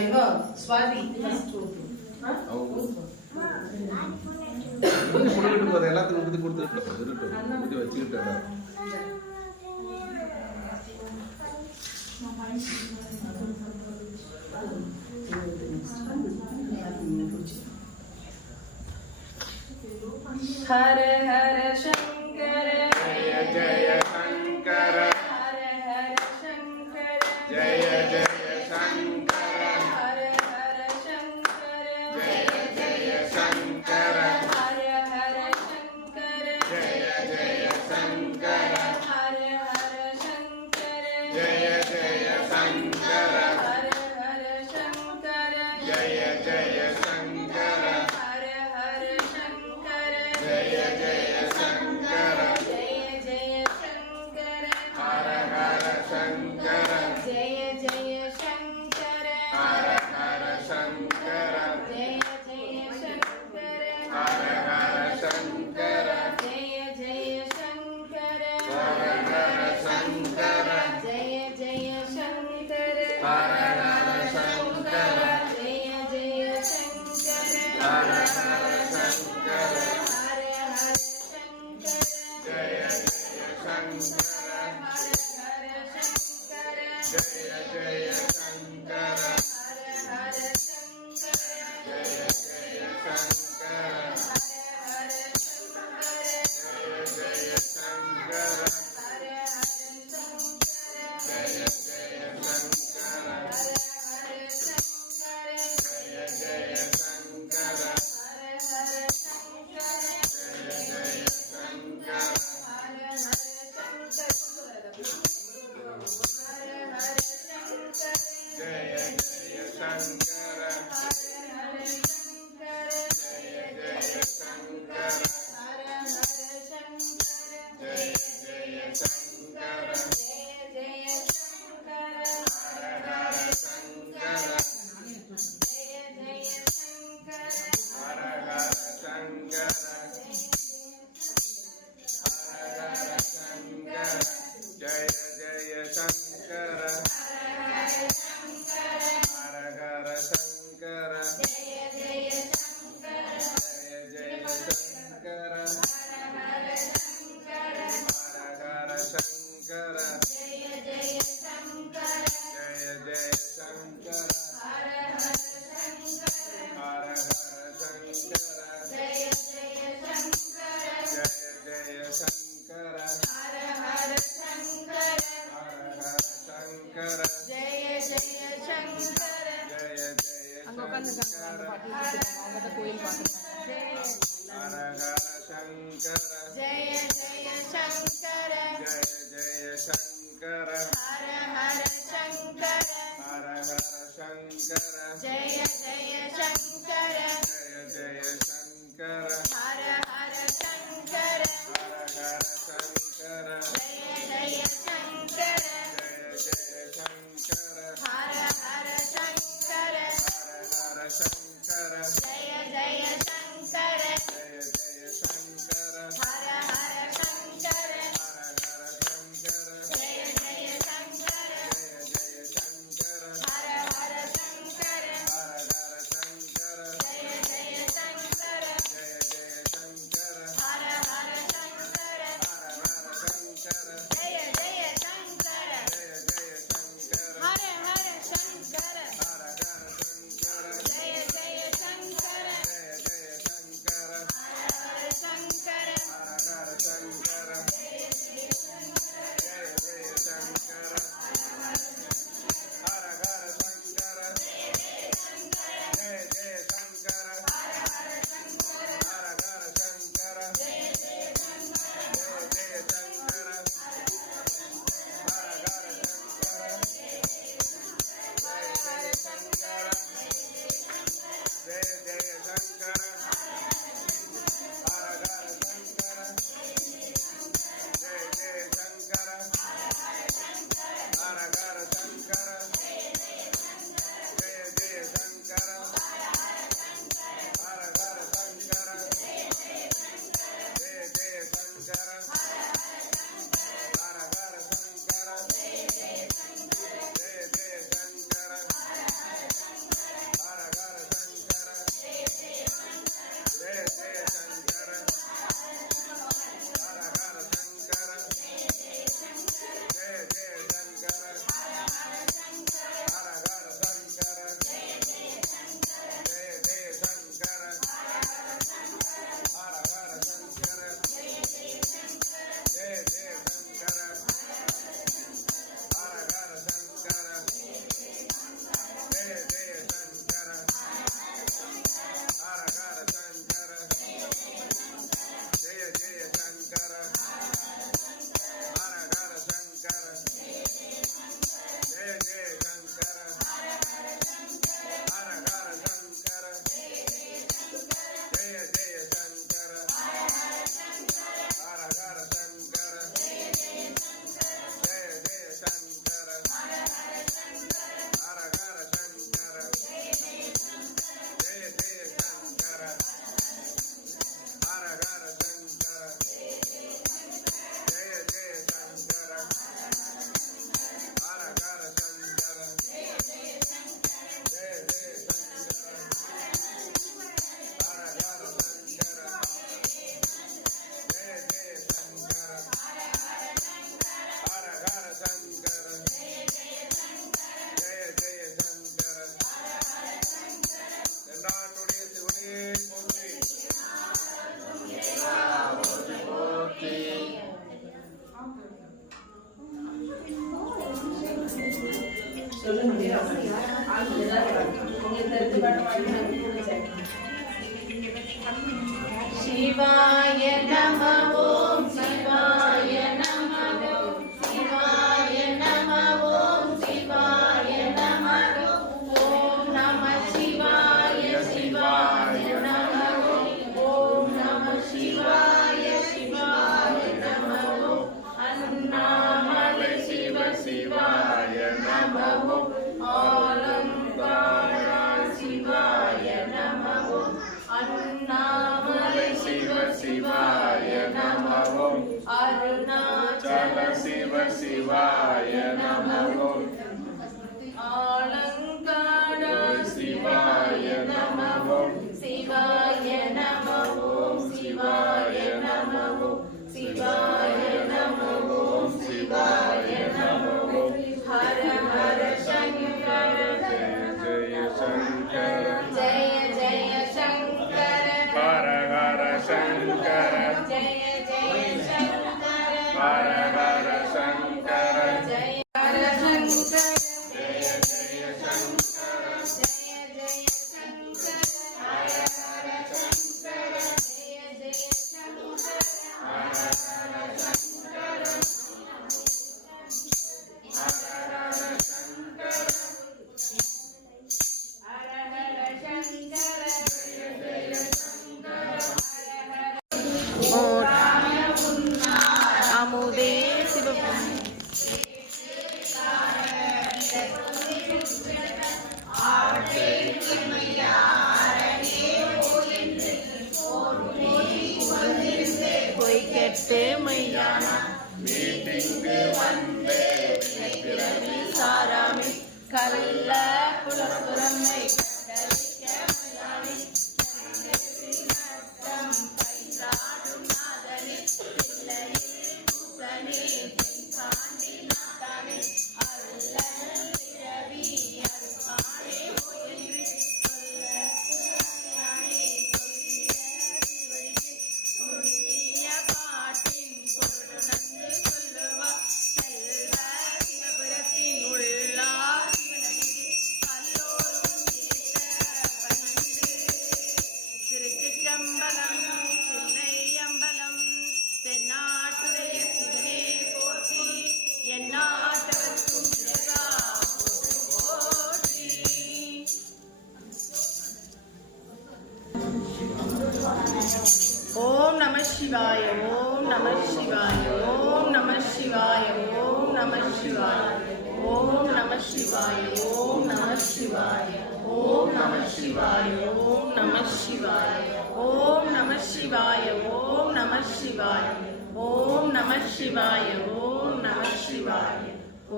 ఇగో Swathi first எல்லாத்துக்கும் கொடுத்து கொடுத்து வச்சுக்கிட்டு हर हर शंकर जय जय शंकर हर हर शंकर जय जय शंकर हर हर शंकर जय जय शंकर हर हर शंकर जय जय शंकर हर हर शंकर जय जय शंकर हर हर शंकर जय जय शंकर हर हर शंकर जय जय शंकर जय जय शंकर हर हर शंकर जय जय शंकर हर हर शंकर जय जय शंकर हर हर शंकर जय जय शंकर हर हर शंकर जय जय शंकर हर हर शंकर जय जय शंकर हर हर शंकर हर हर शंकर जय जय शंकर हर हर शंकर जय जय शंकर हर हर शंकर जय जय शंकर हर हर शंकर சிவாய நம ஓம் சிவாய நம ஓம் சிவாய நம ஓம் சிவாய நம ஓம் நம சிவாய சிவாய நம ஓம் நம சிவாய சிவாய நம அண்ணாமலை சிவ சிவாய நம ஆலங்காரா சிவாய நம அண்ணாமலை சிவ சிவாய நம அருணாச்சல சிவ சிவாய நமோ ஆலங்காரா சிவாய நமோ சிவாய நம ஓம் சிவாய நம சிவாய நம ஓம் சிவாய நம ஹர ஹர சங்கர ஜய சங்கர ஜய ஜய சங்கர ஹர ஹர சங்கர ஜய ஜய சங்கர ஹர ஹர சங்கர ஜய ஹர சங்கர ஜய ஜய சங்கர ஜய ஜய சங்கர ஹர ஹர சங்கர ஜய ஜய சங்கர ஹர ஹர சங்கர ஹர ஹர சங்கர ஹர ஹர சங்கர ஜய ஜய சங்கர அமுதே சிவபும் பொய் கெட்டு மையான மீட்டிங்கு வந்தே பிறவி சாராமி கல்ல குலப்புறமை கட்டளிக்க மயானி நட்டம் பைசாடும் நாதனி இல்லையில் கூத்தனி காண்டி நாட்டானி அல்லல் பிறவி அருகானே போயின்றி சொல்ல யானே சொல்லிய திருவடிக்கு சொல்லிய பாட்டின் பொருள் நன்கு சொல்லுவா செல்வ சிவபுரத்தின் உள்ளா சிவனடிக்கு கல்லோரும் ஏற்ற பணிந்து திருச்சிற்றம்பலம் தில்லையம்பலம் தென்னாட்டுடைய சிவனே போற்றி எந்நாட்டவர்க்கும் இறைவா போற்றி ஓம் நம சிவாய ஓம் நம சிவாய ஓம் நம சிவாய ஓம் நம சிவாய ஓம் நம சிவாய ஓம் நம சிவாய ஓம் நம சிவாய ஓம் நம சிவாய ஓம் நம சிவாய ஓம் நம சிவாய ஓம் நம சிவாய ஓம் நம சிவாய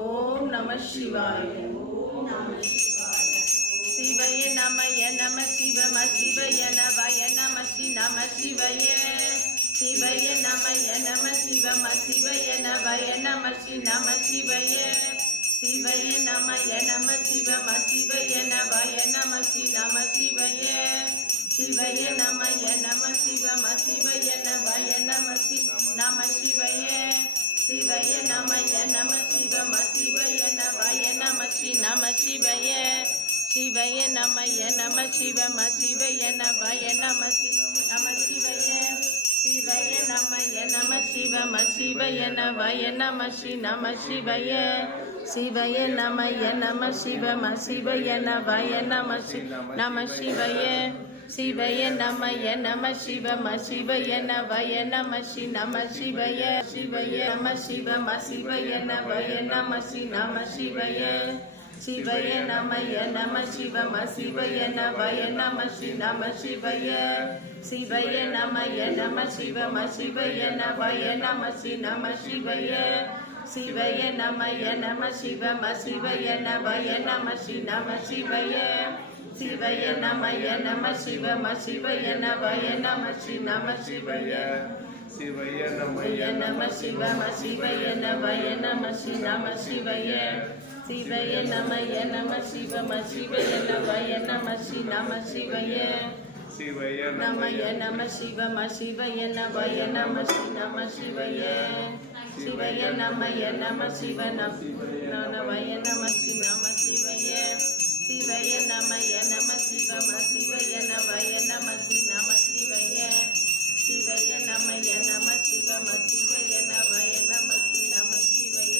ஓம் நம சிவாய ஓம் நம சிவாய சிவய நமய நம சிவம சிவய நவய நம நம சிவய சிவய நமய நம சிவம சிவய நவய நம நம சிவய சிவய நமய நம சிவம சிவய நவய நம நம சிவய சிவய நமய நம சிவம சிவய நவய நம நம சிவய சிவய நமய நம சிவம சிவய நவய நம நம சிவய சிவய நமய நம சிவம சிவய நவய நம நம சிவய சிவய நமய நம சிவம சிவய நவய நம நம சிவய சிவய நமய நம சிவம சிவய நவய நம நம சிவய சிவய நமய நம சிவம சிவய நவய நம நம சிவய சிவய நம சிவம சிவய நவய நம நம சிவய சிவய நமய நம சிவம சிவய நவய நம நம சிவய சிவய நமய நம சிவம சிவய நவய நம நம சிவய சிவய நமய நம சிவம சிவய நவய நம நம சிவய சிவய நமய நம சிவம சிவய நவய நம நம சிவய சிவய நமய நம சிவம சிவய நவய நம நம சிவய சிவய நமய நம சிவம சிவய நவய நம நம சிவய சிவய நமய நம சிவம சிவய நவய நம நம சிவய சிவய நமய நம சிவ நவய நம நம சிவய சிவய நமய நம சிவம சிவய நவய நம நம சிவய சிவய நமய நம சிவம சிவய நவய நம நம சிவய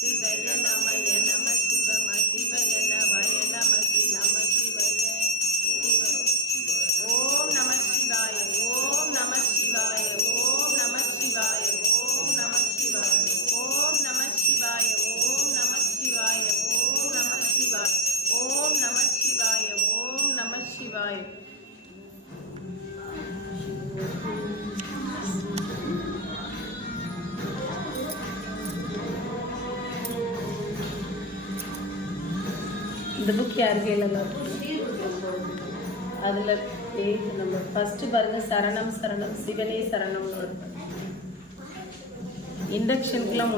சிவய நமய நம சிவம சிவய நவய நம நம சிவய ஓம் நம சிவாய ஓம் நம சிவாய ஓம் நம சிவாய ஓம் நம சிவாய ஓம் நம சிவாய ஓம் நம சிவாய ஓம் நம சிவாய ஓம் நம சிவாய ஓம் நம சிவாய. இந்த புக் யார் கையில் அதில் பேஜ் நம்பர் ஃபஸ்ட்டு பாருங்கள், சரணம் சரணம் சிவனே சரணம்னு வருது. இண்டக்ஷனுக்குலாம்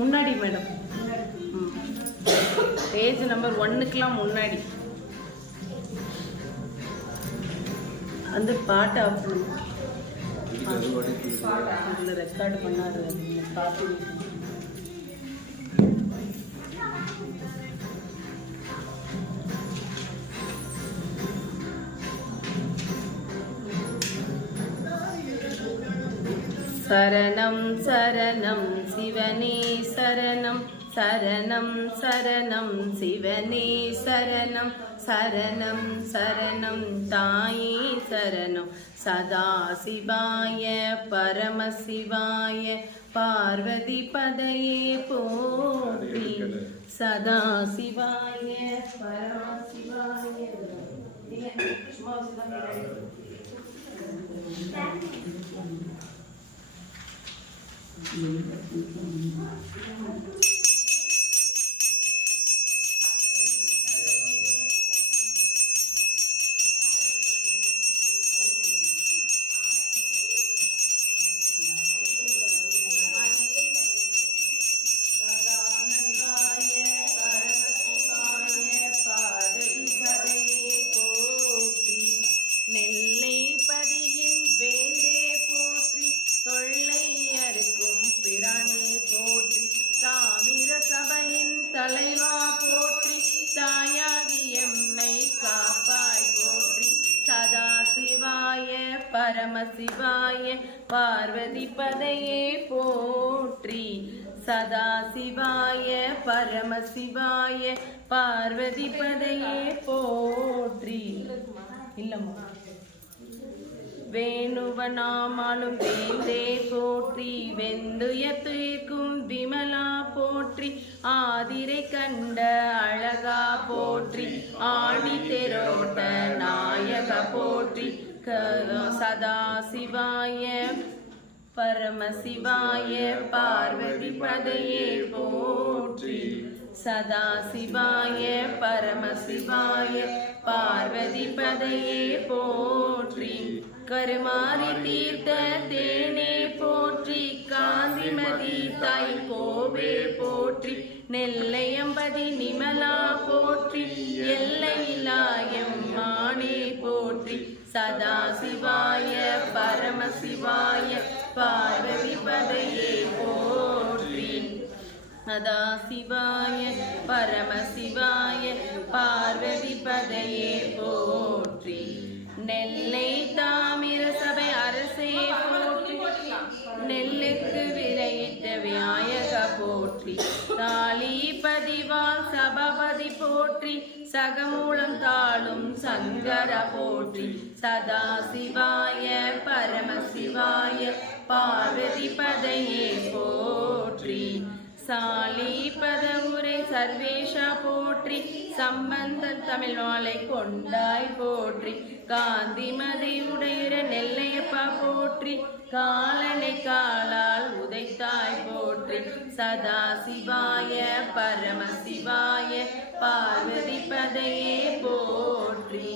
முன்னாடி மேடம், பேஜ் நம்பர் 1க்குலாம் முன்னாடி அந்த பாட்டை ஆஃப் பண்ணுங்க. அதில் ரெக்கார்டு பண்ணாது காப்பி. சரணம் சரணம் சிவனே சரணம் சரணம் சரணம் சிவனே சரணம் சரணம் சரணம் தாயே சரணம் சதா சிவாய பரமசிவாய பார்வதி பதையே போற்றி சதா சிவாய பரமசிவாய. தலைவா போற்றி தாயாகி எம்மை காப்பாய் போற்றி சதா சிவாய பரமசிவாய பார்வதி பதையே போற்றி சதா சிவாய பரமசிவாய பார்வதி பதையே போற்றி. இல்லம்மா வேணுவனாமாலும் வேந்தே போற்றி வெந்துயர்த்துயிர்க்கும் விமலா போற்றி ஆதிரை கண்ட அழகா போற்றி ஆடி தெரோட்ட நாயக போற்றி சதா சிவாய பரமசிவாய பார்வதி பதையே போற்றி சதா சிவாய பரமசிவாய பார்வதி பதையே போற்றி கருமாரி தீர்த்த தேனே போற்றி காந்திமதி தாய் கோவே போற்றி நெல்லையம்பதி நிமலா போற்றி எல்லையிலாயம் மானே போற்றி சதா சிவாய பரமசிவாய பார்வதி பதையே போற்றி சதா சிவாய பரமசிவாய பார்வதி பதையே போற்றி நெல்லை தாமிர சபை அரசே போற்றி நெல்லுக்கு விரையிட்ட விநாயக போற்றி தாலி பதிவால் சபபதி போற்றி சகமூலம் தாளும் சங்கர போற்றி சதா சிவாய பரமசிவாய பார்வதி பதையே போற்றி சாலி பதவுரை சர்வேஷா போற்றி சம்பந்தன் தமிழ் மாலை கொண்டாய் போற்றி காந்திமதி உடையிற நெல்லையப்பா போற்றி காலனை காலால் உதைத்தாய் போற்றி சதா சிவாய பரமசிவாய பார்வதி பதையே போற்றி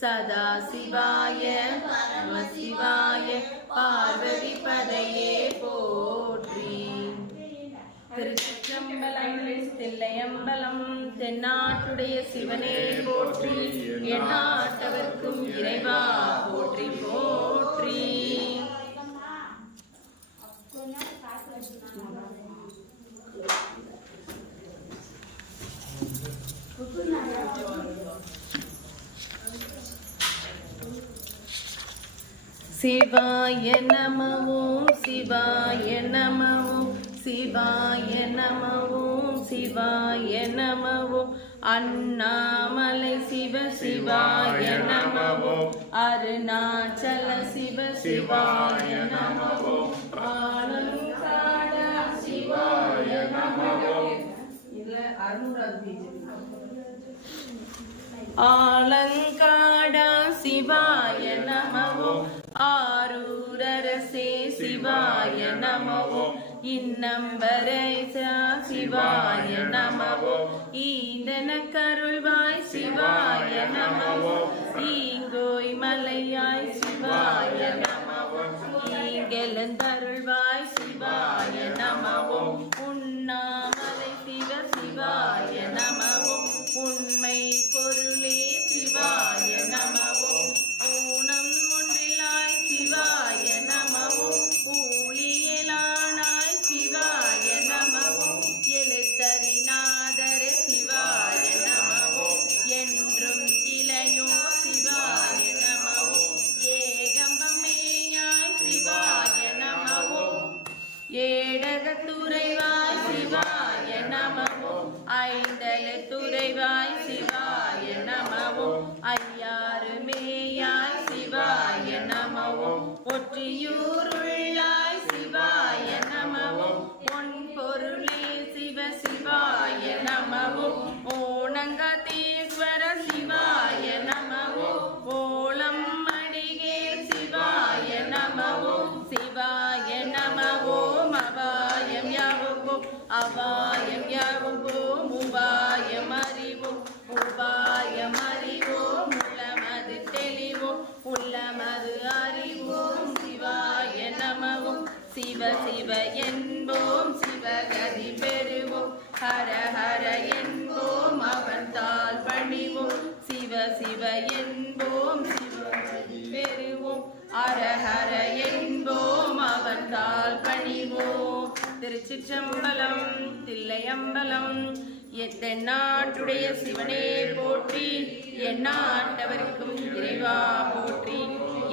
சதா சிவாய பரமசிவாய பார்வதி பதையே போற்றி. திருச்சிற்றம்பலம் தில்லையம்பலம் தென்னாட்டுடைய சிவனே போற்றி எந்நாட்டவர்க்கும் இறைவா போற்றி போற்றி. சிவாய நம ஓம் சிவாய நம ஓம் சிவாய நம ஓம் சிவாய நம ஓம் அண்ணாமலை சிவ சிவாய நம ஓம் அருணாச்சல சிவ சிவாய நம ஓம் ஆலங்காட சிவாய நம ஓம் ஆலங்காடா சிவாய நமவோ ஆரூரரசே சிவாய நமவோ இன்னம்பரேசா சிவாய நமவோ ஈந்தன கருள்வாய் சிவாய நமவோ ஈங்கோய் மலையாய் சிவாய நமவோ ஈங்கெழுந்தருள்வாய் சிவாய நமவோ உண்ணாமலை சிவ சிவாய நமவோ உண்மை பொருளே சிவாய நமவோ ஊனம் ஒன்றிலாய் சிவாய நமவோ ஊழியலானாய் சிவாய நமவோ எழுத்தறிநாதர சிவாய நமவோ என்றும் இளையோ சிவாய நமவோ ஏகம்பமேயாய் சிவாய நமவோ ஏடகத்துறைவாய் சிவாய நமவோ ஐந்தலத்துறைவாய் சிவாய நமவோ ஐயாறு மேயாய் சிவாய நமவோ ஒற்றியூருள்ளாய் சிவாய நமவோ பொன் பொருளே சிவ சிவாய நமவோ ஓணங்கதீஸ்வர சிவாய நமவோ ஓளம் மடிகே சிவாய நமவோ சிவாய நமவோ அபாயம் யாவுவோம் அபாயம் யாவுவோம் உபாயம் அறிவோம் உபாயம் அறிவோம் உள்ளமது தெளிவோம் உள்ளமது அறிவோம் சிவாய நமவோம் சிவ சிவ என்போம் சிவகதி பெறுவோம் ஹர ஹர என்போம் அவன் தாள் பணிவோம் சிவ சிவ என்போம் சிவகதி பெறுவோம் ஹர ஹர என்போம் அவன் தாள் பணிவோம். திருச்சிற்றம்பலம் தில்லையம்பலம். எத்தென்னாட்டுடைய சிவனே போற்றி, எந்நாட்டவர்க்கும் இறைவா போற்றி.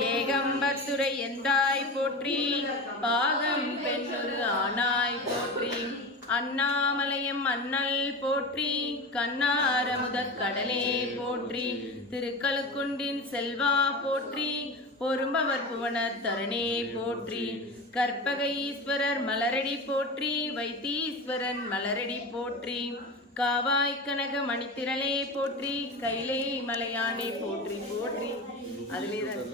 ஏகம்பத்துரை எந்தாய் போற்றி, பாகம் பெண்ணொரு ஆனாய் போற்றி. அண்ணாமலையம் அண்ணல் போற்றி, கண்ணாரமுதக் கடலே போற்றி. திருக்கழுக்குன்றின் செல்வா போற்றி, பொறும்பவர் புவன தரணே போற்றி. கற்பக ஈஸ்வரர் மலரடி போற்றி, வைத்தீஸ்வரன் மலரடி போற்றி. காவாய் கனக மணித்திரளே போற்றி, கைலை மலையானே போற்றி போற்றி. அதுலேதான்